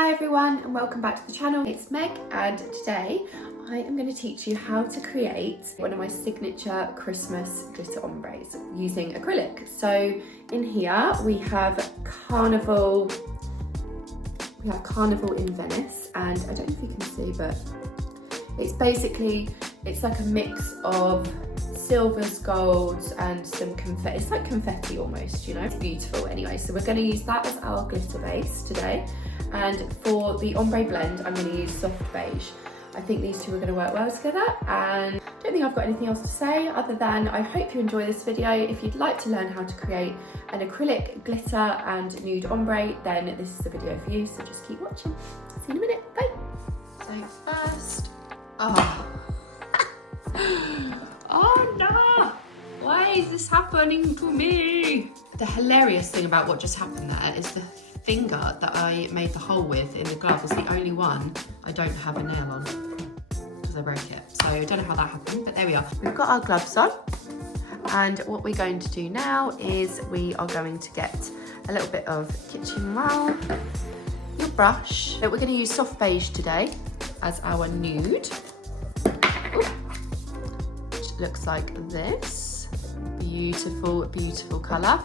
Hi everyone and welcome back to the channel. It's Meg and today I am going to teach you how to create one of my signature Christmas glitter ombres using acrylic. So in here we have Carnival in Venice, and I don't know if you can see, but it's like a mix of silvers, golds and some confetti. It's like confetti almost, you know. It's beautiful anyway. So we're going to use that as our glitter base today. And for the ombre blend, I'm going to use soft beige. I think these two are going to work well together, and I don't think I've got anything else to say other than I hope you enjoy this video. If you'd like to learn how to create an acrylic glitter and nude ombre, then this is the video for you, so just keep watching. See you in a minute, bye. So first, oh no, why is this happening to me? The hilarious thing about what just happened there is the finger that I made the hole with in the glove is the only one I don't have a nail on because I broke it. So I don't know how that happened, but there we are. We've got our gloves on, and what we're going to do now is we are going to get a little bit of kitchen roll, your brush. We're going to use soft beige today as our nude, which looks like this. Beautiful, beautiful colour.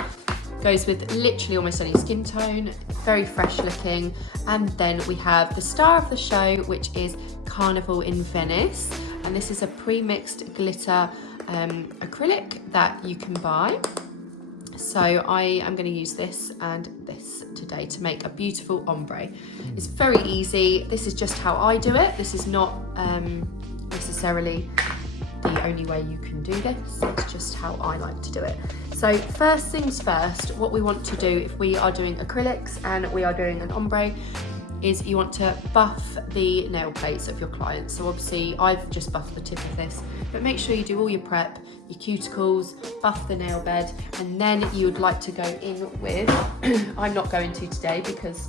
Goes with literally almost any skin tone, very fresh looking. And then we have the star of the show, which is Carnival in Venice. And this is a pre-mixed glitter acrylic that you can buy. So I am going to use this and this today to make a beautiful ombre. It's very easy. This is just how I do it. This is not necessarily the only way you can do this. It's just how I like to do it. So first things first, what we want to do if we are doing acrylics and we are doing an ombre is you want to buff the nail plates of your clients. So obviously I've just buffed the tip of this, but make sure you do all your prep, your cuticles, buff the nail bed, and then you would like to go in with, I'm not going to today because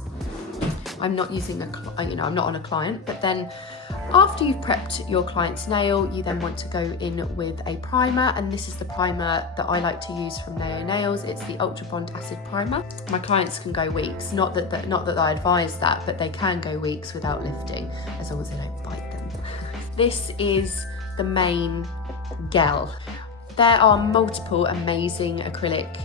I'm not using I'm not on a client, but then after you've prepped your client's nail, you then want to go in with a primer, and this is the primer that I like to use from Naio Nails. It's the Ultra Bond Acid Primer. My clients can go weeks, not that I advise that, but they can go weeks without lifting, as long as they don't bite them. This is the main gel. There are multiple amazing acrylic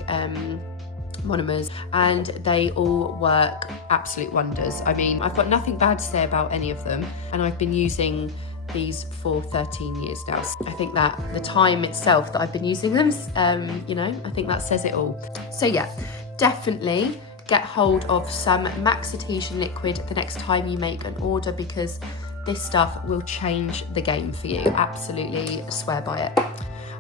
monomers, and they all work absolute wonders. I mean, I've got nothing bad to say about any of them, and I've been using these for 13 years now. I think that the time itself that I've been using them, I think that says it all. So yeah, definitely get hold of some Max Adhesion liquid the next time you make an order, because this stuff will change the game for you. Absolutely swear by it.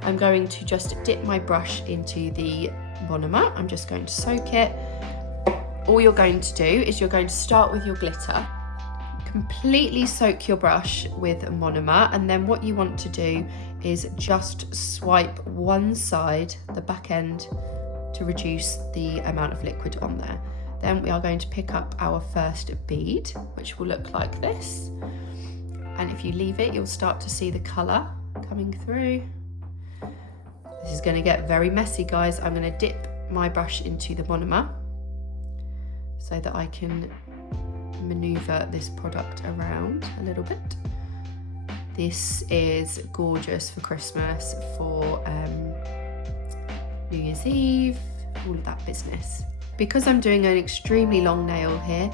I'm going to just dip my brush into the monomer. I'm just going to soak it. All you're going to do is you're going to start with your glitter, completely soak your brush with a monomer, and then what you want to do is just swipe one side, the back end, to reduce the amount of liquid on there. Then we are going to pick up our first bead, which will look like this, and if you leave it, you'll start to see the colour coming through. This is going to get very messy, guys. I'm going to dip my brush into the monomer so that I can maneuver this product around a little bit. This is gorgeous for Christmas, for New Year's Eve, all of that business. Because I'm doing an extremely long nail here,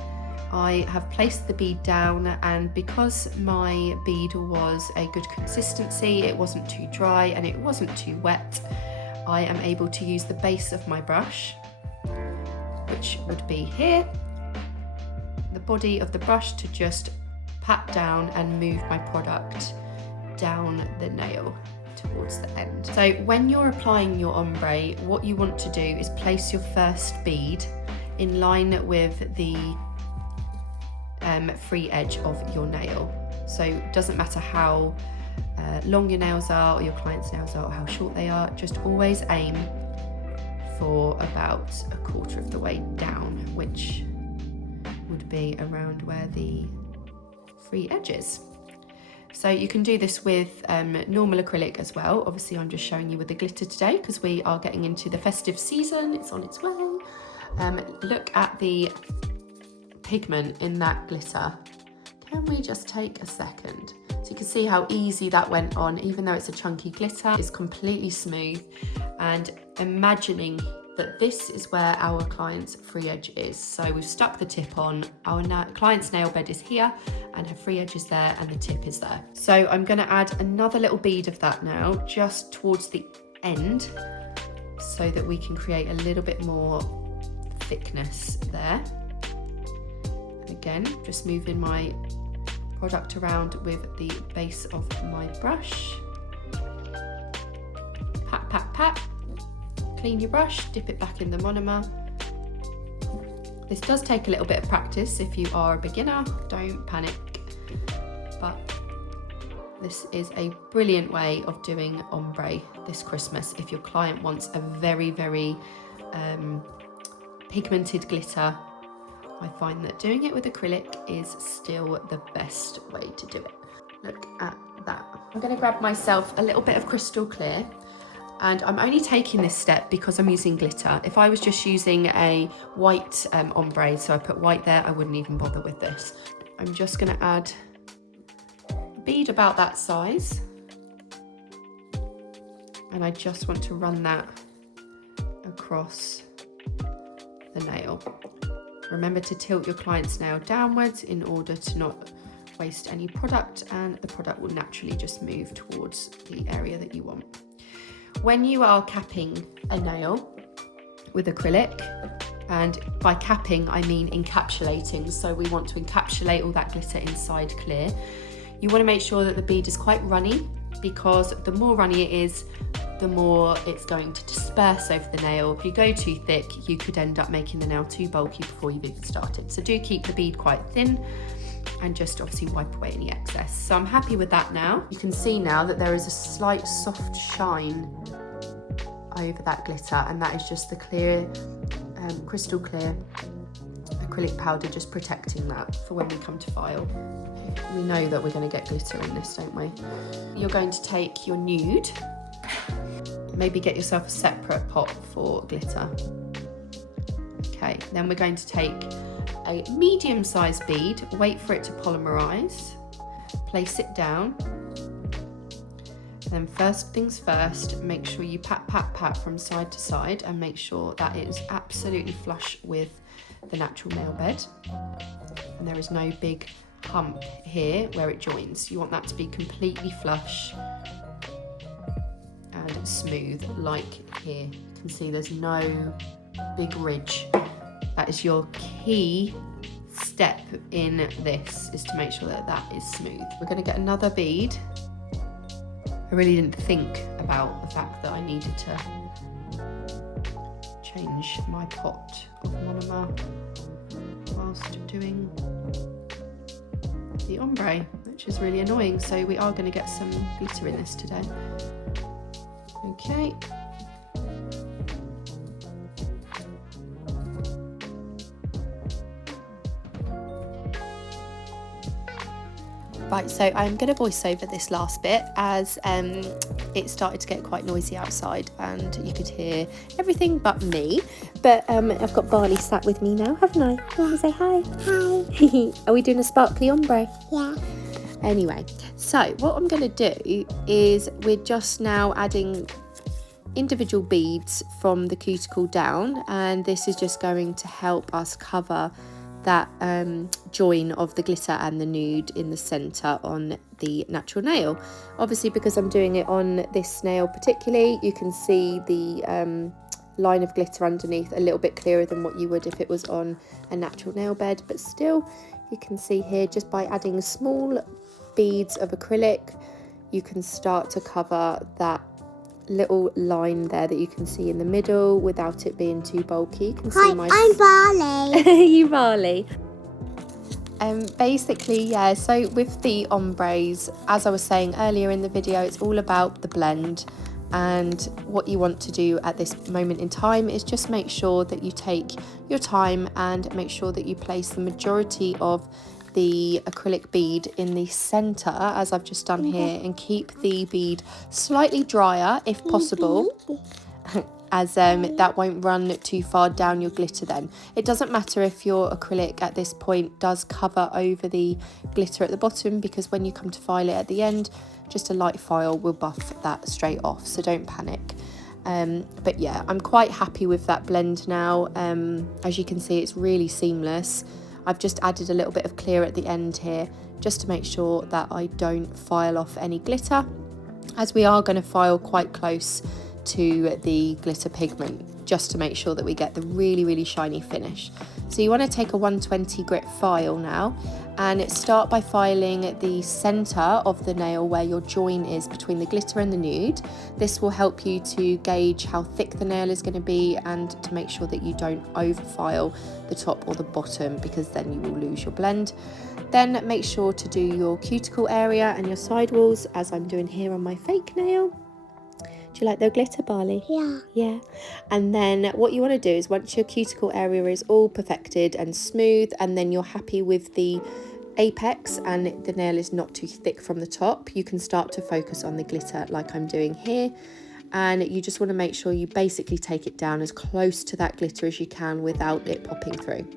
I have placed the bead down, and because my bead was a good consistency, it wasn't too dry and it wasn't too wet, I am able to use the base of my brush, which would be here, the body of the brush, to just pat down and move my product down the nail towards the end. So when you're applying your ombre, what you want to do is place your first bead in line with the free edge of your nail. So it doesn't matter how long your nails are, or your client's nails are, or how short they are, just always aim for about a quarter of the way down, which would be around where the free edge is. So you can do this with normal acrylic as well. Obviously I'm just showing you with the glitter today because we are getting into the festive season, it's on its way. Look at the pigment in that glitter. Can we just take a second? So you can see how easy that went on, even though it's a chunky glitter, it's completely smooth. And imagining that this is where our client's free edge is. So we've stuck the tip on, our client's nail bed is here and her free edge is there and the tip is there. So I'm gonna add another little bead of that now, just towards the end, so that we can create a little bit more thickness there. And again, just moving my product around with the base of my brush. Pat, pat, pat. Clean your brush, dip it back in the monomer. This does take a little bit of practice. If you are a beginner, don't panic. But this is a brilliant way of doing ombre this Christmas if your client wants a very, very pigmented glitter. I find that doing it with acrylic is still the best way to do it. Look at that. I'm going to grab myself a little bit of crystal clear, and I'm only taking this step because I'm using glitter. If I was just using a white ombre, so I put white there, I wouldn't even bother with this. I'm just going to add a bead about that size, and I just want to run that across the nail. Remember to tilt your client's nail downwards in order to not waste any product, and the product will naturally just move towards the area that you want. When you are capping a nail with acrylic, and by capping I mean encapsulating, so we want to encapsulate all that glitter inside clear, you want to make sure that the bead is quite runny, because the more runny it is, the more it's going to disperse over the nail. If you go too thick, you could end up making the nail too bulky before you've even started. So do keep the bead quite thin and just obviously wipe away any excess. So I'm happy with that now. You can see now that there is a slight soft shine over that glitter, and that is just the clear, crystal clear acrylic powder just protecting that for when we come to file. We know that we're going to get glitter in this, don't we? You're going to take your nude. Maybe get yourself a separate pot for glitter. Okay, then we're going to take a medium-sized bead, wait for it to polymerize, place it down, and then first things first, make sure you pat, pat, pat from side to side and make sure that it is absolutely flush with the natural nail bed, and there is no big hump here where it joins. You want that to be completely flush and smooth, like here. You can see there's no big ridge. That is your key step in this, is to make sure that that is smooth. We're going to get another bead. I really didn't think about the fact that I needed to change my pot of monomer whilst doing the ombre, which is really annoying. So we are going to get some glitter in this today. Okay. Right, so I'm going to voice over this last bit as it started to get quite noisy outside and you could hear everything but me. But I've got Barley sat with me now, haven't I? You want to say hi? Hi. Are we doing a sparkly ombre? Yeah. Anyway, so what I'm going to do is we're just now adding individual beads from the cuticle down, and this is just going to help us cover that join of the glitter and the nude in the center on the natural nail. Obviously, because I'm doing it on this nail particularly, you can see the line of glitter underneath a little bit clearer than what you would if it was on a natural nail bed, but still you can see here, just by adding small beads of acrylic, you can start to cover that little line there that you can see in the middle without it being too bulky. You can see I'm Barley. You Barley. Basically, yeah, so with the ombres, as I was saying earlier in the video, it's all about the blend, and what you want to do at this moment in time is just make sure that you take your time and make sure that you place the majority of the acrylic bead in the center, as I've just done here, and keep the bead slightly drier if possible. as that won't run too far down your glitter then. It doesn't matter if your acrylic at this point does cover over the glitter at the bottom, because when you come to file it at the end, just a light file will buff that straight off, so don't panic. But yeah, I'm quite happy with that blend now. As you can see, it's really seamless. I've just added a little bit of clear at the end here, just to make sure that I don't file off any glitter, as we are going to file quite close to the glitter pigment, just to make sure that we get the really shiny finish. So you want to take a 120 grit file now and start by filing the center of the nail where your join is between the glitter and the nude. This will help you to gauge how thick the nail is going to be, and to make sure that you don't over file the top or the bottom, because then you will lose your blend. Then make sure to do your cuticle area and your sidewalls, as I'm doing here on my fake nail. Do you like the glitter, Barley? Yeah. Yeah. And then what you want to do is, once your cuticle area is all perfected and smooth, and then you're happy with the apex and the nail is not too thick from the top, you can start to focus on the glitter like I'm doing here. And you just want to make sure you basically take it down as close to that glitter as you can without it popping through.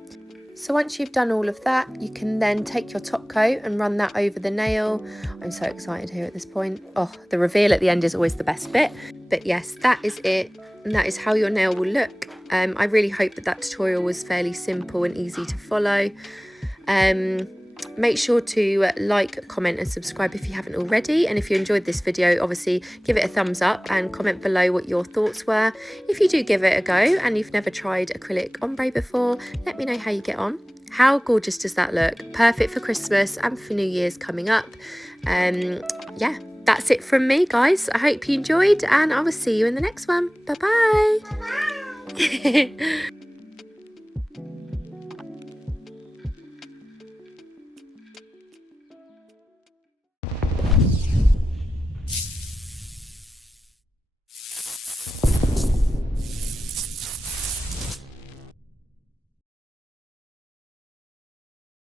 So once you've done all of that, you can then take your top coat and run that over the nail. I'm so excited here at this point. Oh, the reveal at the end is always the best bit. But yes, that is it. And that is how your nail will look. I really hope that tutorial was fairly simple and easy to follow. Make sure to like, comment and subscribe if you haven't already, and if you enjoyed this video, obviously give it a thumbs up and comment below what your thoughts were. If you do give it a go and you've never tried acrylic ombre before, let me know how you get on. How gorgeous does that look? Perfect for Christmas and for New Year's coming up. Yeah, that's it from me, guys. I hope you enjoyed, and I will see you in the next one. Bye bye. Bye.